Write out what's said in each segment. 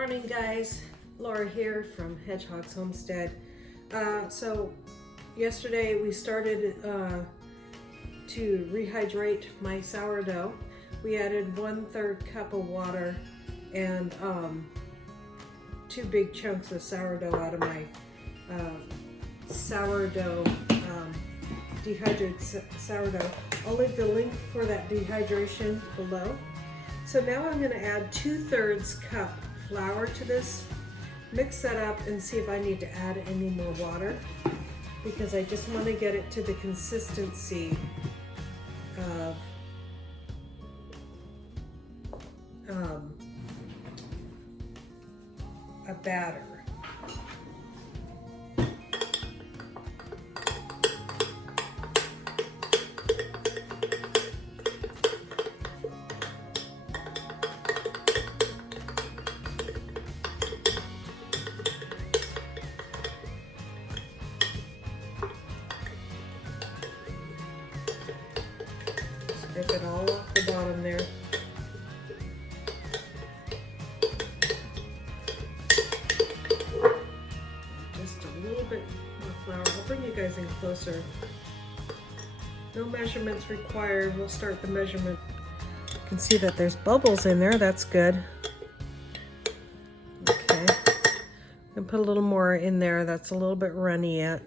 morning, guys. Laura here from Hedgehog's Homestead. So yesterday we started to rehydrate my sourdough. We added 1/3 cup of water and 2 big chunks of sourdough out of my sourdough, dehydrated sourdough. I'll leave the link for that dehydration below. So now I'm going to add 2/3 cup flour to this. Mix that up and see if I need to add any more water, because I just want to get it to the consistency of a batter. Dip it all off the bottom there. Just a little bit more flour. I'll bring you guys in closer. No measurements required. We'll start the measurement. You can see that there's bubbles in there. That's good. Okay. And put a little more in there. That's a little bit runny yet.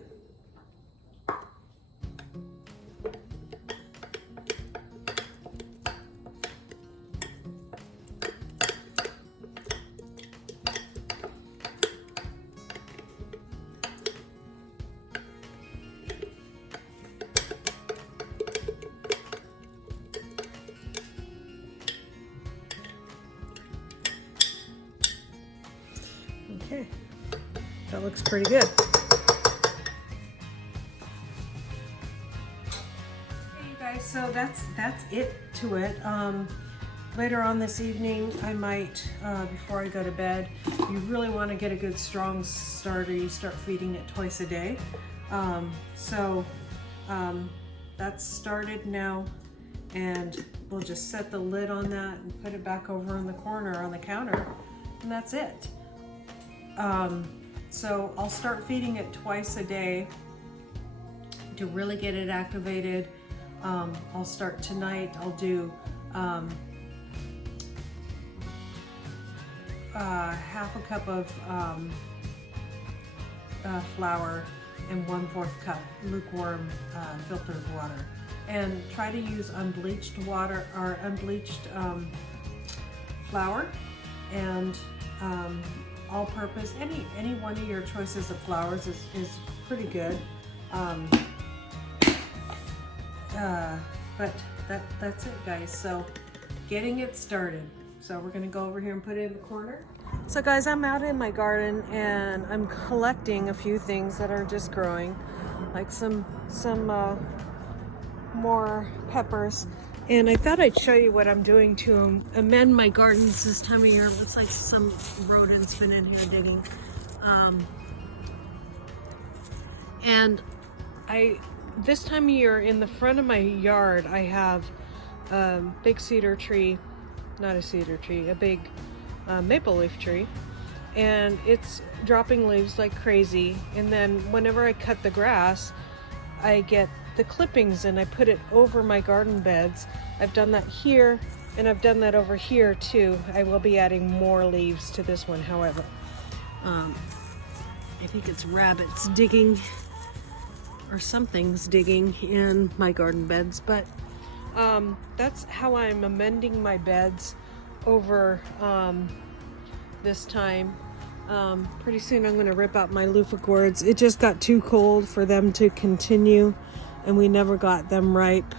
Okay, that looks pretty good. Hey you guys, so that's it to it. Later on this evening, I might, before I go to bed, you really want to get a good strong starter. You start feeding it twice a day. That's started now, and we'll just set the lid on that and put it back over in the corner on the counter, and that's it. So I'll start feeding it twice a day to really get it activated. I'll start tonight. I'll do half a cup of flour and 1/4 cup lukewarm filtered water, and try to use unbleached water or unbleached flour, and all-purpose. Any one of your choices of flours is pretty good. But that's it, guys. So getting it started. So we're gonna go over here and put it in the corner. So guys, I'm out in my garden and I'm collecting a few things that are just growing, like some more peppers. And I thought I'd show you what I'm doing to amend my gardens this time of year. It looks like some rodents been in here digging. And this time of year, in the front of my yard, I have a big cedar tree, not a cedar tree, a big maple leaf tree. And it's dropping leaves like crazy. And then whenever I cut the grass, I get the clippings and I put it over my garden beds. I've done that here and I've done that over here too. I will be adding more leaves to this one, however. I think it's rabbits digging or something's digging in my garden beds, but that's how I'm amending my beds over this time. Pretty soon I'm going to rip out my loofah gourds. It just got too cold for them to continue, and we never got them ripe.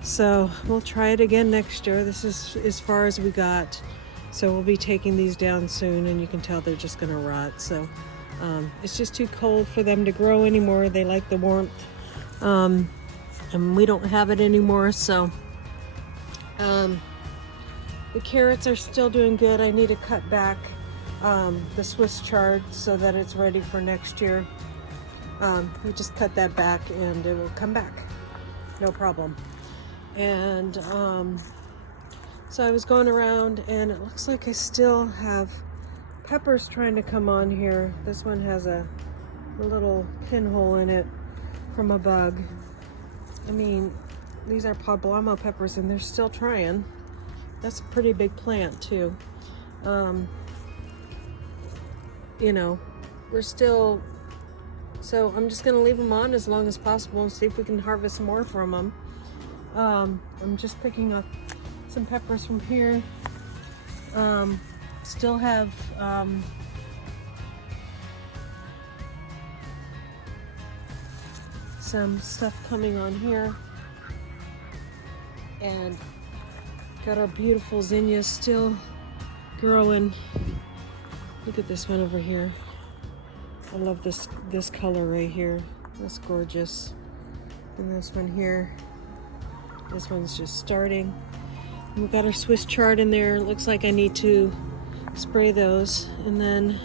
So we'll try it again next year. This is as far as we got. So we'll be taking these down soon, and you can tell they're just gonna rot. So it's just too cold for them to grow anymore. They like the warmth. And we don't have it anymore. So the carrots are still doing good. I need to cut back the Swiss chard so that it's ready for next year. We just cut that back and it will come back, no problem. And so I was going around and it looks like I still have pepper's trying to come on here. This one has a little pinhole in it from a bug. I mean, these are poblano peppers and they're still trying. That's a pretty big plant too. You know, we're still, so I'm just gonna leave them on as long as possible and see if we can harvest more from them. I'm just picking up some peppers from here. Still have some stuff coming on here, and got our beautiful zinnias still growing. Look at this one over here. I love this color right here. That's gorgeous. And this one here. This one's just starting. We've got our Swiss chard in there. Looks like I need to spray those. And then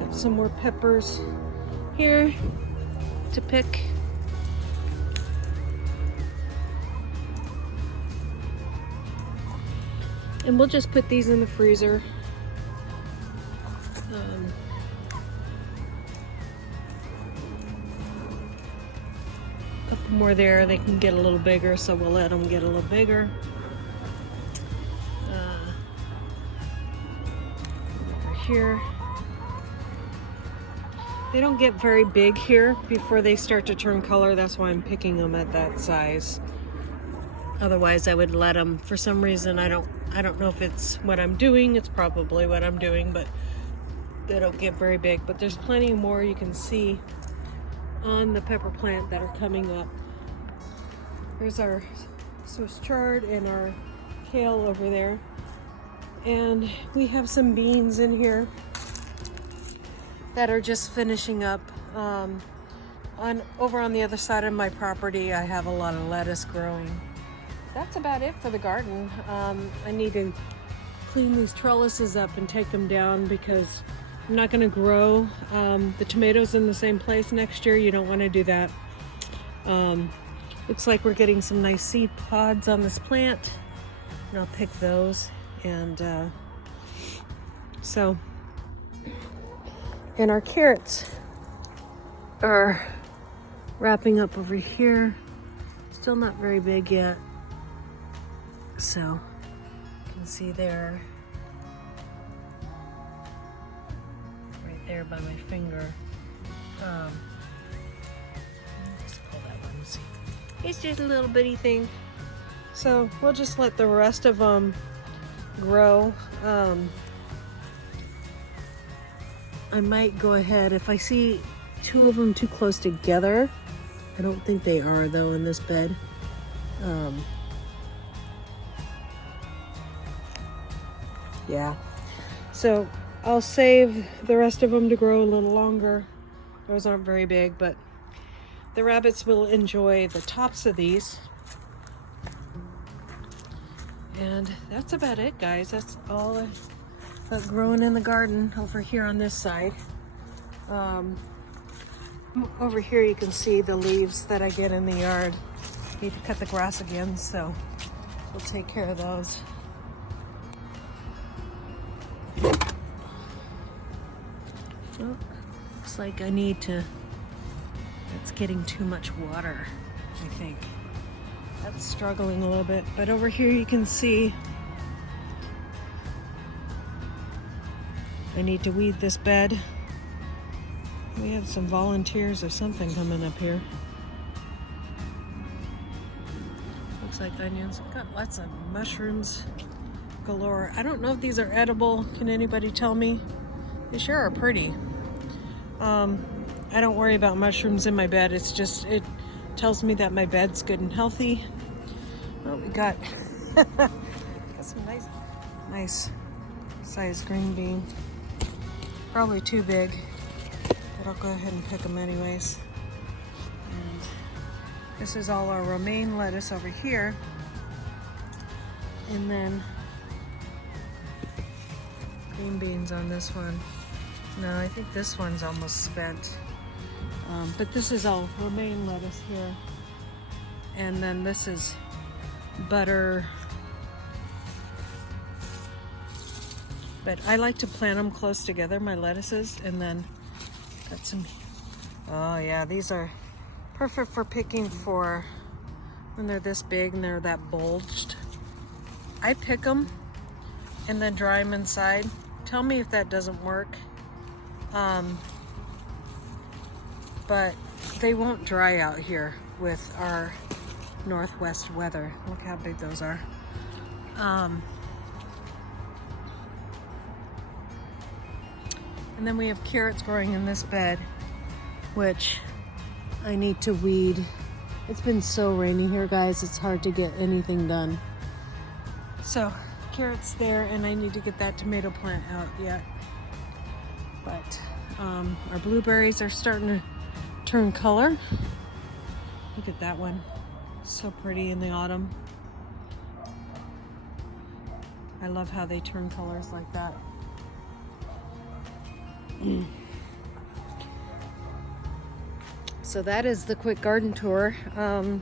got some more peppers here to pick. And we'll just put these in the freezer. Couple more there, they can get a little bigger, so we'll let them get a little bigger. Over here. They don't get very big here before they start to turn color. That's why I'm picking them at that size. Otherwise, I would let them. For some reason, I don't know if it's what I'm doing. It's probably what I'm doing, but they don't get very big. But there's plenty more you can see on the pepper plant that are coming up. Here's our Swiss chard and our kale over there. And we have some beans in here that are just finishing up. Over on the other side of my property, I have a lot of lettuce growing. That's about it for the garden. I need to clean these trellises up and take them down because I'm not gonna grow the tomatoes in the same place next year. You don't wanna do that. Looks like we're getting some nice seed pods on this plant, and I'll pick those. And and our carrots are wrapping up over here. Still not very big yet. So you can see there, right there by my finger. Just pull that one and see. It's just a little bitty thing. So we'll just let the rest of them grow. I might go ahead if I see two of them too close together. I don't think they are though in this bed. Yeah, so I'll save the rest of them to grow a little longer. Those aren't very big, but the rabbits will enjoy the tops of these. And that's about it, guys. That's all I've got growing in the garden over here on this side. Over here you can see the leaves that I get in the yard. Need to cut the grass again, so we'll take care of those. Well, looks like I need to, it's getting too much water, I think. That's struggling a little bit, but over here you can see I need to weed this bed. We have some volunteers or something coming up here. Looks like onions. We've got lots of mushrooms galore. I don't know if these are edible. Can anybody tell me? They sure are pretty. I don't worry about mushrooms in my bed. It's just, it tells me that my bed's good and healthy. Well, we got, got some nice sized green bean. Probably too big, but I'll go ahead and pick them anyways. And this is all our romaine lettuce over here. And then green beans on this one. No, I think this one's almost spent. But this is all romaine lettuce here. And then this is But I like to plant them close together, my lettuces, and then got some. Oh yeah, these are perfect for picking for when they're this big and they're that bulged. I pick them and then dry them inside. Tell me if that doesn't work. But they won't dry out here with our northwest weather. Look how big those are. And then we have carrots growing in this bed, which I need to weed. It's been so rainy here, guys. It's hard to get anything done. So carrots there, and I need to get that tomato plant out yet. But our blueberries are starting to turn color. Look at that one. So pretty in the autumn. I love how they turn colors like that. So that is the quick garden tour.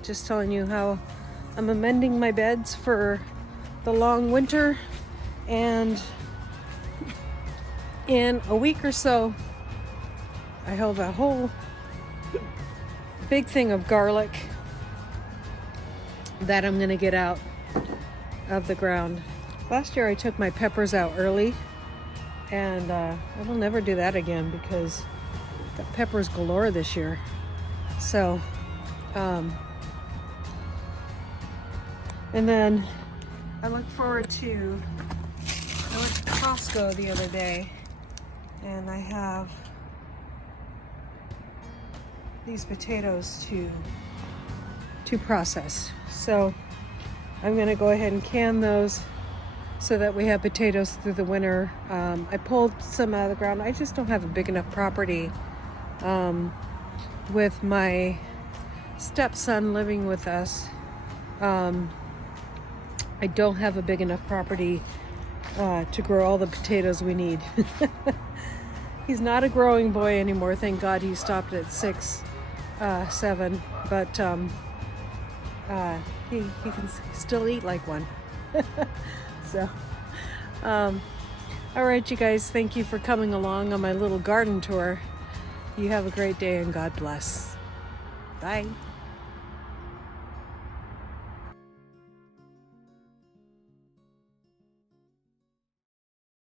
Just telling you how I'm amending my beds for the long winter, and in a week or so I have a whole big thing of garlic that I'm gonna get out of the ground. Last year I took my peppers out early, and I will never do that again because I've got peppers galore this year. So and then I look forward to, I went to Costco the other day, and I have these potatoes to process. So I'm gonna go ahead and can those so that we have potatoes through the winter. I pulled some out of the ground. I just don't have a big enough property. With my stepson living with us, I don't have a big enough property to grow all the potatoes we need. He's not a growing boy anymore. Thank God he stopped at 6, 7, but he can still eat like one. So, all right, you guys, thank you for coming along on my little garden tour. You have a great day and God bless. Bye.